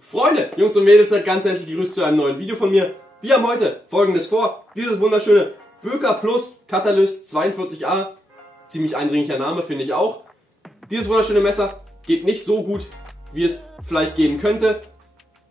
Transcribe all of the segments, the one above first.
Freunde, Jungs und Mädels, seid ganz herzlich gegrüßt zu einem neuen Video von mir. Wir haben heute Folgendes vor. Dieses wunderschöne Böker Plus Catalyst 42A. Ziemlich eindringlicher Name, finde ich auch. Dieses wunderschöne Messer geht nicht so gut, wie es vielleicht gehen könnte.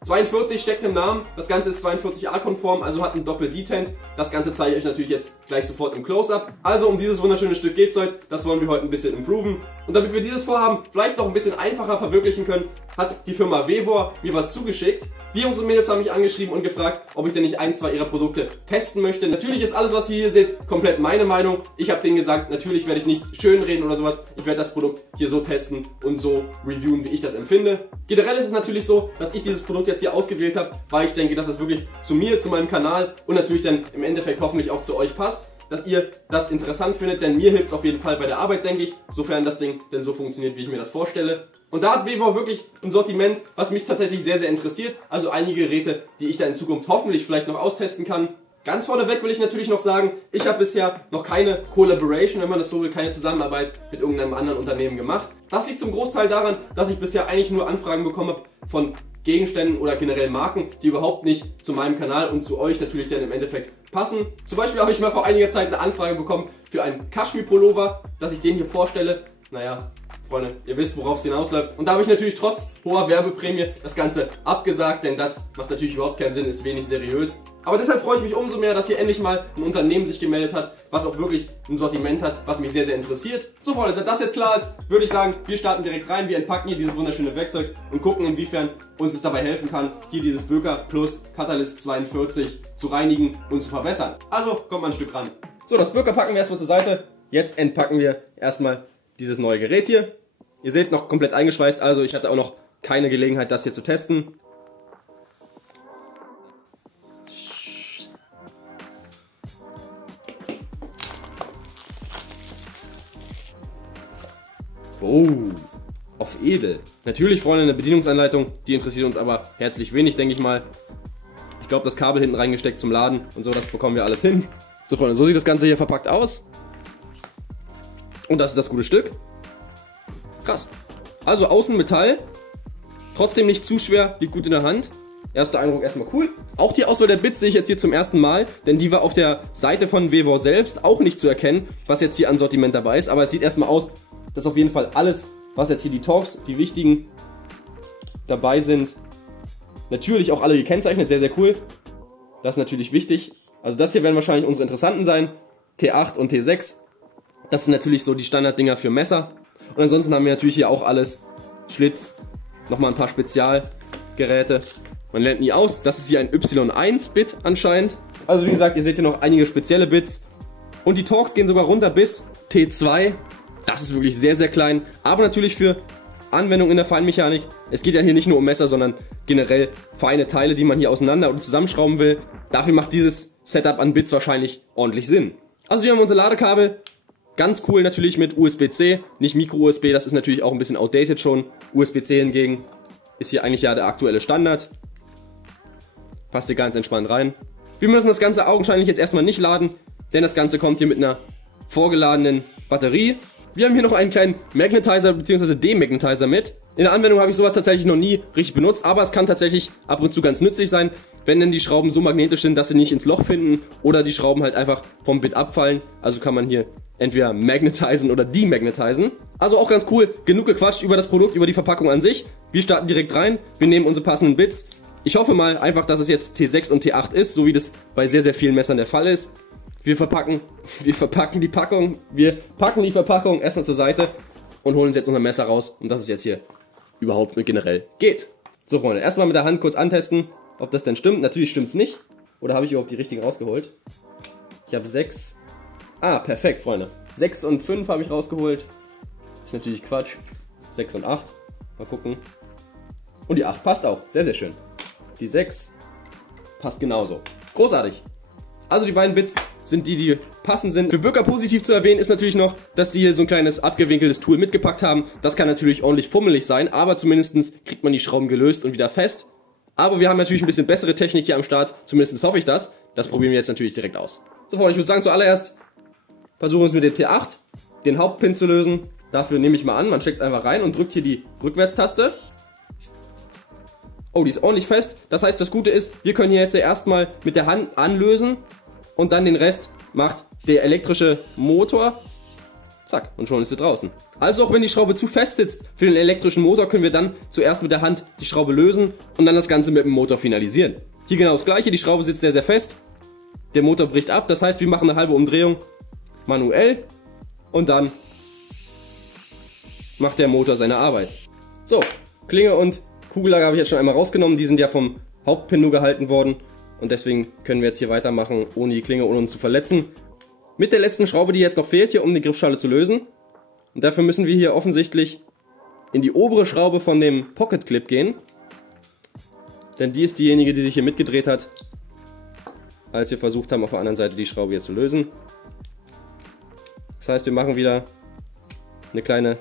42 steckt im Namen, das Ganze ist 42A konform, also hat einen Doppel-Detent. Das Ganze zeige ich euch natürlich jetzt gleich sofort im Close-Up. Also um dieses wunderschöne Stück geht es heute, das wollen wir heute ein bisschen improven. Und damit wir dieses Vorhaben vielleicht noch ein bisschen einfacher verwirklichen können, hat die Firma Vevor mir was zugeschickt. Die Jungs und Mädels haben mich angeschrieben und gefragt, ob ich denn nicht ein, zwei ihrer Produkte testen möchte. Natürlich ist alles, was ihr hier seht, komplett meine Meinung. Ich habe denen gesagt, natürlich werde ich nichts schönreden oder sowas. Ich werde das Produkt hier so testen und so reviewen, wie ich das empfinde. Generell ist es natürlich so, dass ich dieses Produkt jetzt hier ausgewählt habe, weil ich denke, dass es wirklich zu mir, zu meinem Kanal und natürlich dann im Endeffekt hoffentlich auch zu euch passt. Dass ihr das interessant findet, denn mir hilft es auf jeden Fall bei der Arbeit, denke ich, sofern das Ding denn so funktioniert, wie ich mir das vorstelle. Und da hat Vevor wirklich ein Sortiment, was mich tatsächlich sehr, sehr interessiert. Also einige Geräte, die ich da in Zukunft hoffentlich vielleicht noch austesten kann. Ganz vorneweg will ich natürlich noch sagen, ich habe bisher noch keine Collaboration, wenn man das so will, keine Zusammenarbeit mit irgendeinem anderen Unternehmen gemacht. Das liegt zum Großteil daran, dass ich bisher eigentlich nur Anfragen bekommen habe von Gegenständen oder generell Marken, die überhaupt nicht zu meinem Kanal und zu euch natürlich dann im Endeffekt passen. Zum Beispiel habe ich mal vor einiger Zeit eine Anfrage bekommen für einen Kaschmir-Pullover, dass ich den hier vorstelle. Naja, Freunde, ihr wisst, worauf es hinausläuft. Und da habe ich natürlich trotz hoher Werbeprämie das Ganze abgesagt, denn das macht natürlich überhaupt keinen Sinn, ist wenig seriös. Aber deshalb freue ich mich umso mehr, dass hier endlich mal ein Unternehmen sich gemeldet hat, was auch wirklich ein Sortiment hat, was mich sehr, sehr interessiert. So Freunde, da das jetzt klar ist, würde ich sagen, wir starten direkt rein. Wir entpacken hier dieses wunderschöne Werkzeug und gucken, inwiefern uns es dabei helfen kann, hier dieses Böker Plus Catalyst 42 zu reinigen und zu verbessern. Also kommt mal ein Stück ran. So, das Böker packen wir erstmal zur Seite. Jetzt entpacken wir erstmal dieses neue Gerät hier. Ihr seht, noch komplett eingeschweißt, also ich hatte auch noch keine Gelegenheit, das hier zu testen. Oh, auf edel. Natürlich, Freunde, eine Bedienungsanleitung, die interessiert uns aber herzlich wenig, denke ich mal. Ich glaube, das Kabel hinten reingesteckt zum Laden und so, das bekommen wir alles hin. So, Freunde, so sieht das Ganze hier verpackt aus. Und das ist das gute Stück. Krass. Also außen Metall, trotzdem nicht zu schwer, liegt gut in der Hand. Erster Eindruck erstmal cool. Auch die Auswahl der Bits sehe ich jetzt hier zum ersten Mal, denn die war auf der Seite von Vevor selbst auch nicht zu erkennen, was jetzt hier an Sortiment dabei ist. Aber es sieht erstmal aus, dass auf jeden Fall alles, was jetzt hier die Torx, die wichtigen, dabei sind, natürlich auch alle gekennzeichnet, sehr, sehr cool. Das ist natürlich wichtig. Also das hier werden wahrscheinlich unsere interessanten sein, T8 und T6. Das sind natürlich so die Standarddinger für Messer. Und ansonsten haben wir natürlich hier auch alles, Schlitz, nochmal ein paar Spezialgeräte. Man lernt nie aus, das ist hier ein Y1-Bit anscheinend. Also wie gesagt, ihr seht hier noch einige spezielle Bits. Und die Torx gehen sogar runter bis T2. Das ist wirklich sehr, sehr klein, aber natürlich für Anwendung in der Feinmechanik. Es geht ja hier nicht nur um Messer, sondern generell feine Teile, die man hier auseinander oder zusammenschrauben will. Dafür macht dieses Setup an Bits wahrscheinlich ordentlich Sinn. Also hier haben wir unser Ladekabel. Ganz cool natürlich mit USB-C, nicht Micro-USB, das ist natürlich auch ein bisschen outdated schon. USB-C hingegen ist hier eigentlich ja der aktuelle Standard. Passt hier ganz entspannt rein. Wir müssen das Ganze augenscheinlich jetzt erstmal nicht laden, denn das Ganze kommt hier mit einer vorgeladenen Batterie. Wir haben hier noch einen kleinen Magnetizer bzw. Demagnetizer mit. In der Anwendung habe ich sowas tatsächlich noch nie richtig benutzt, aber es kann tatsächlich ab und zu ganz nützlich sein, wenn denn die Schrauben so magnetisch sind, dass sie nicht ins Loch finden oder die Schrauben halt einfach vom Bit abfallen. Also kann man hier entweder magnetisieren oder demagnetisieren. Also auch ganz cool, genug gequatscht über das Produkt, über die Verpackung an sich. Wir starten direkt rein, wir nehmen unsere passenden Bits. Ich hoffe mal einfach, dass es jetzt T6 und T8 ist, so wie das bei sehr, sehr vielen Messern der Fall ist. Wir packen die Verpackung erstmal zur Seite und holen uns jetzt unser Messer raus, um das es jetzt hier überhaupt generell geht. So Freunde, erstmal mit der Hand kurz antesten, ob das denn stimmt. Natürlich stimmt es nicht. Oder habe ich überhaupt die richtigen rausgeholt? Ich habe 6. Ah, perfekt, Freunde. 6 und 5 habe ich rausgeholt. Ist natürlich Quatsch. 6 und 8. Mal gucken. Und die 8 passt auch. Sehr, sehr schön. Die 6 passt genauso. Großartig. Also die beiden Bits sind die passend sind. Für Böker positiv zu erwähnen ist natürlich noch, dass die hier so ein kleines abgewinkeltes Tool mitgepackt haben. Das kann natürlich ordentlich fummelig sein, aber zumindest kriegt man die Schrauben gelöst und wieder fest. Aber wir haben natürlich ein bisschen bessere Technik hier am Start, zumindest hoffe ich das. Das probieren wir jetzt natürlich direkt aus. So Freunde, ich würde sagen zuallererst versuchen wir es mit dem T8, den Hauptpin zu lösen. Dafür nehme ich mal an, man steckt es einfach rein und drückt hier die Rückwärtstaste. Oh, die ist ordentlich fest. Das heißt, das Gute ist, wir können hier jetzt erstmal mit der Hand anlösen und dann den Rest macht der elektrische Motor. Zack, und schon ist sie draußen. Also auch wenn die Schraube zu fest sitzt für den elektrischen Motor, können wir dann zuerst mit der Hand die Schraube lösen und dann das Ganze mit dem Motor finalisieren. Hier genau das gleiche, die Schraube sitzt sehr, sehr fest. Der Motor bricht ab, das heißt, wir machen eine halbe Umdrehung manuell und dann macht der Motor seine Arbeit. So, Klinge und Kugellager habe ich jetzt schon einmal rausgenommen, die sind ja vom Hauptpin nur gehalten worden und deswegen können wir jetzt hier weitermachen, ohne die Klinge, ohne uns zu verletzen. Mit der letzten Schraube, die jetzt noch fehlt hier, um die Griffschale zu lösen. Und dafür müssen wir hier offensichtlich in die obere Schraube von dem Pocket Clip gehen. Denn die ist diejenige, die sich hier mitgedreht hat, als wir versucht haben, auf der anderen Seite die Schraube hier zu lösen. Das heißt, wir machen wieder eine kleine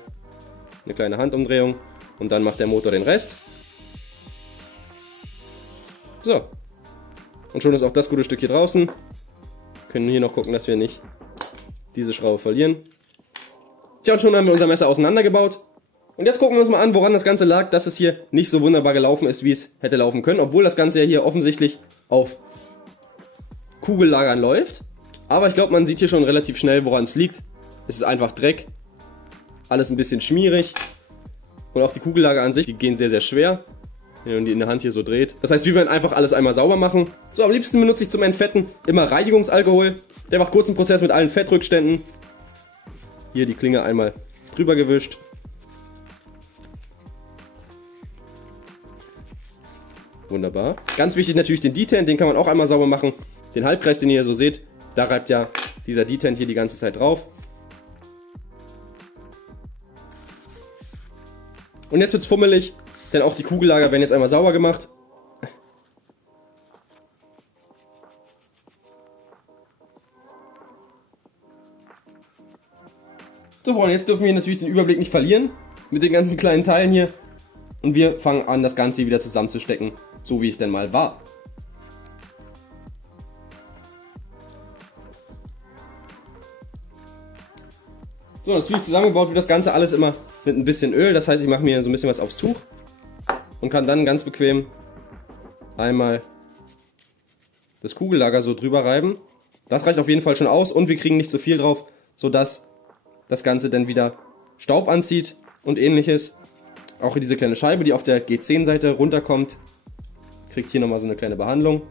Handumdrehung und dann macht der Motor den Rest. So. Und schon ist auch das gute Stück hier draußen. Können hier noch gucken, dass wir nicht diese Schraube verlieren. Tja, und schon haben wir unser Messer auseinandergebaut. Und jetzt gucken wir uns mal an, woran das Ganze lag, dass es hier nicht so wunderbar gelaufen ist, wie es hätte laufen können. Obwohl das Ganze ja hier offensichtlich auf Kugellagern läuft. Aber ich glaube, man sieht hier schon relativ schnell, woran es liegt. Es ist einfach Dreck. Alles ein bisschen schmierig. Und auch die Kugellager an sich, die gehen sehr, sehr schwer. Wenn man die in der Hand hier so dreht. Das heißt, wir werden einfach alles einmal sauber machen. So, am liebsten benutze ich zum Entfetten immer Reinigungsalkohol. Der macht kurzen Prozess mit allen Fettrückständen. Hier die Klinge einmal drüber gewischt. Wunderbar. Ganz wichtig natürlich den Detent, den kann man auch einmal sauber machen. Den Halbkreis, den ihr hier so seht, da reibt ja dieser Detent hier die ganze Zeit drauf. Und jetzt wird es fummelig, denn auch die Kugellager werden jetzt einmal sauber gemacht. So Freunde, jetzt dürfen wir natürlich den Überblick nicht verlieren mit den ganzen kleinen Teilen hier. Und wir fangen an, das Ganze hier wieder zusammenzustecken, so wie es denn mal war. So, natürlich zusammengebaut wird das Ganze alles immer mit ein bisschen Öl. Das heißt, ich mache mir so ein bisschen was aufs Tuch und kann dann ganz bequem einmal das Kugellager so drüber reiben. Das reicht auf jeden Fall schon aus und wir kriegen nicht zu viel drauf, sodass das Ganze dann wieder Staub anzieht und ähnliches. Auch diese kleine Scheibe, die auf der G10-Seite runterkommt, kriegt hier nochmal so eine kleine Behandlung.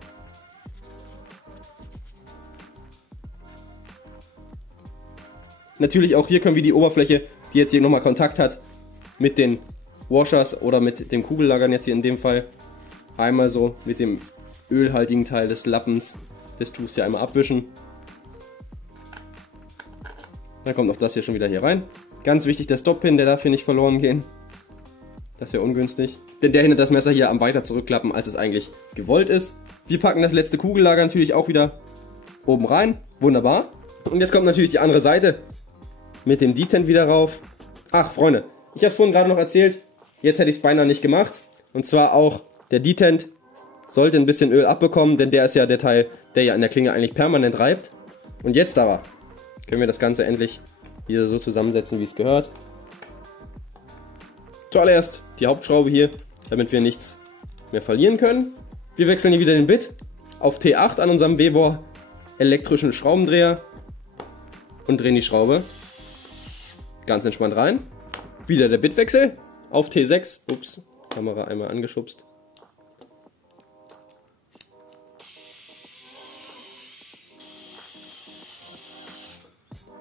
Natürlich auch hier können wir die Oberfläche, die jetzt hier nochmal Kontakt hat mit den Washers oder mit dem Kugellagern jetzt hier in dem Fall, einmal so mit dem ölhaltigen Teil des Lappens des Tuchs hier einmal abwischen. Dann kommt auch das hier schon wieder hier rein. Ganz wichtig, der Stop-Pin, der darf hier nicht verloren gehen. Das wäre ungünstig. Denn der hindert das Messer hier am weiter zurückklappen, als es eigentlich gewollt ist. Wir packen das letzte Kugellager natürlich auch wieder oben rein. Wunderbar. Und jetzt kommt natürlich die andere Seite mit dem Detent wieder rauf. Ach Freunde, ich habe vorhin gerade noch erzählt, jetzt hätte ich es beinahe nicht gemacht. Und zwar auch der Detent sollte ein bisschen Öl abbekommen, denn der ist ja der Teil, der ja an der Klinge eigentlich permanent reibt. Und jetzt aber können wir das Ganze endlich wieder so zusammensetzen, wie es gehört. Zuallererst die Hauptschraube hier, damit wir nichts mehr verlieren können. Wir wechseln hier wieder den Bit auf T8 an unserem Vevor elektrischen Schraubendreher und drehen die Schraube ganz entspannt rein. Wieder der Bitwechsel auf T6. Ups, Kamera einmal angeschubst.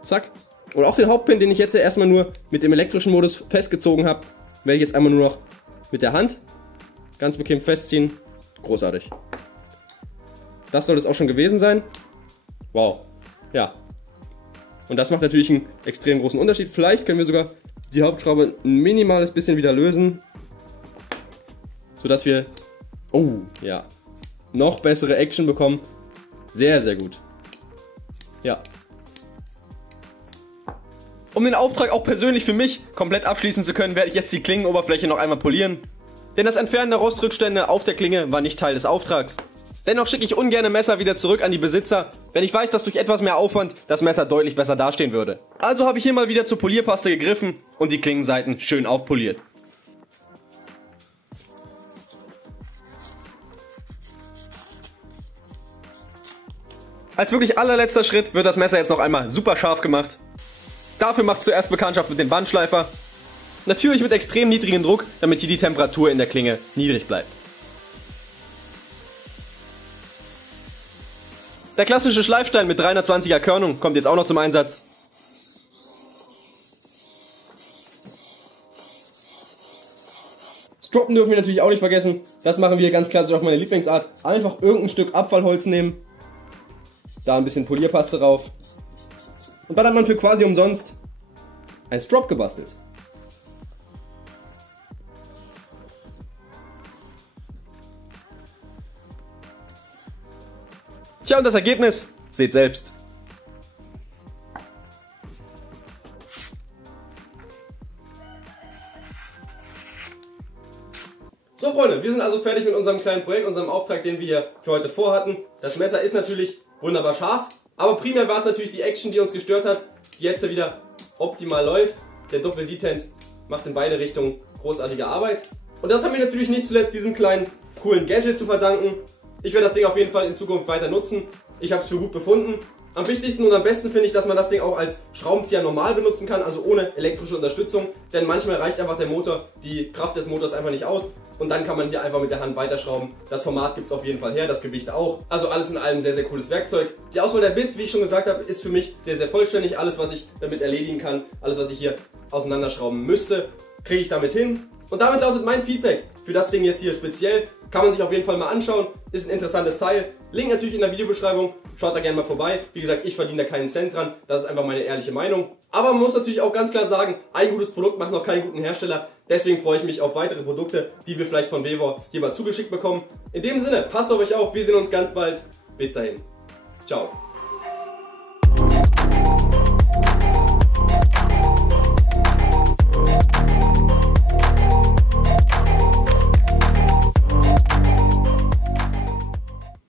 Zack. Und auch den Hauptpin, den ich jetzt erstmal nur mit dem elektrischen Modus festgezogen habe, werde ich jetzt einmal nur noch mit der Hand ganz bequem festziehen. Großartig. Das soll es auch schon gewesen sein. Wow. Ja. Und das macht natürlich einen extrem großen Unterschied. Vielleicht können wir sogar die Hauptschraube ein minimales bisschen wieder lösen, sodass wir ja, noch bessere Action bekommen. Sehr, sehr gut. Ja. Um den Auftrag auch persönlich für mich komplett abschließen zu können, werde ich jetzt die Klingenoberfläche noch einmal polieren. Denn das Entfernen der Rostrückstände auf der Klinge war nicht Teil des Auftrags. Dennoch schicke ich ungerne Messer wieder zurück an die Besitzer, wenn ich weiß, dass durch etwas mehr Aufwand das Messer deutlich besser dastehen würde. Also habe ich hier mal wieder zur Polierpaste gegriffen und die Klingenseiten schön aufpoliert. Als wirklich allerletzter Schritt wird das Messer jetzt noch einmal super scharf gemacht. Dafür macht es zuerst Bekanntschaft mit dem Wandschleifer. Natürlich mit extrem niedrigem Druck, damit hier die Temperatur in der Klinge niedrig bleibt. Der klassische Schleifstein mit 320er Körnung kommt jetzt auch noch zum Einsatz. Stroppen dürfen wir natürlich auch nicht vergessen. Das machen wir ganz klassisch auf meine Lieblingsart. Einfach irgendein Stück Abfallholz nehmen. Da ein bisschen Polierpaste drauf. Und dann hat man für quasi umsonst ein Strop gebastelt. Tja, und das Ergebnis? Seht selbst. So Freunde, wir sind also fertig mit unserem kleinen Projekt, unserem Auftrag, den wir hier für heute vorhatten. Das Messer ist natürlich wunderbar scharf, aber primär war es natürlich die Action, die uns gestört hat, die jetzt wieder optimal läuft. Der Doppel-Detent macht in beide Richtungen großartige Arbeit. Und das haben wir natürlich nicht zuletzt diesem kleinen, coolen Gadget zu verdanken. Ich werde das Ding auf jeden Fall in Zukunft weiter nutzen. Ich habe es für gut befunden. Am wichtigsten und am besten finde ich, dass man das Ding auch als Schraubenzieher normal benutzen kann, also ohne elektrische Unterstützung. Denn manchmal reicht einfach der Motor, die Kraft des Motors einfach nicht aus. Und dann kann man hier einfach mit der Hand weiterschrauben. Das Format gibt es auf jeden Fall her, das Gewicht auch. Also alles in allem sehr, sehr cooles Werkzeug. Die Auswahl der Bits, wie ich schon gesagt habe, ist für mich sehr, sehr vollständig. Alles, was ich damit erledigen kann, alles, was ich hier auseinanderschrauben müsste, kriege ich damit hin. Und damit lautet mein Feedback für das Ding jetzt hier speziell. Kann man sich auf jeden Fall mal anschauen. Ist ein interessantes Teil. Link natürlich in der Videobeschreibung. Schaut da gerne mal vorbei. Wie gesagt, ich verdiene da keinen Cent dran. Das ist einfach meine ehrliche Meinung. Aber man muss natürlich auch ganz klar sagen, ein gutes Produkt macht noch keinen guten Hersteller. Deswegen freue ich mich auf weitere Produkte, die wir vielleicht von Vevor hier mal zugeschickt bekommen. In dem Sinne, passt auf euch auf. Wir sehen uns ganz bald. Bis dahin. Ciao.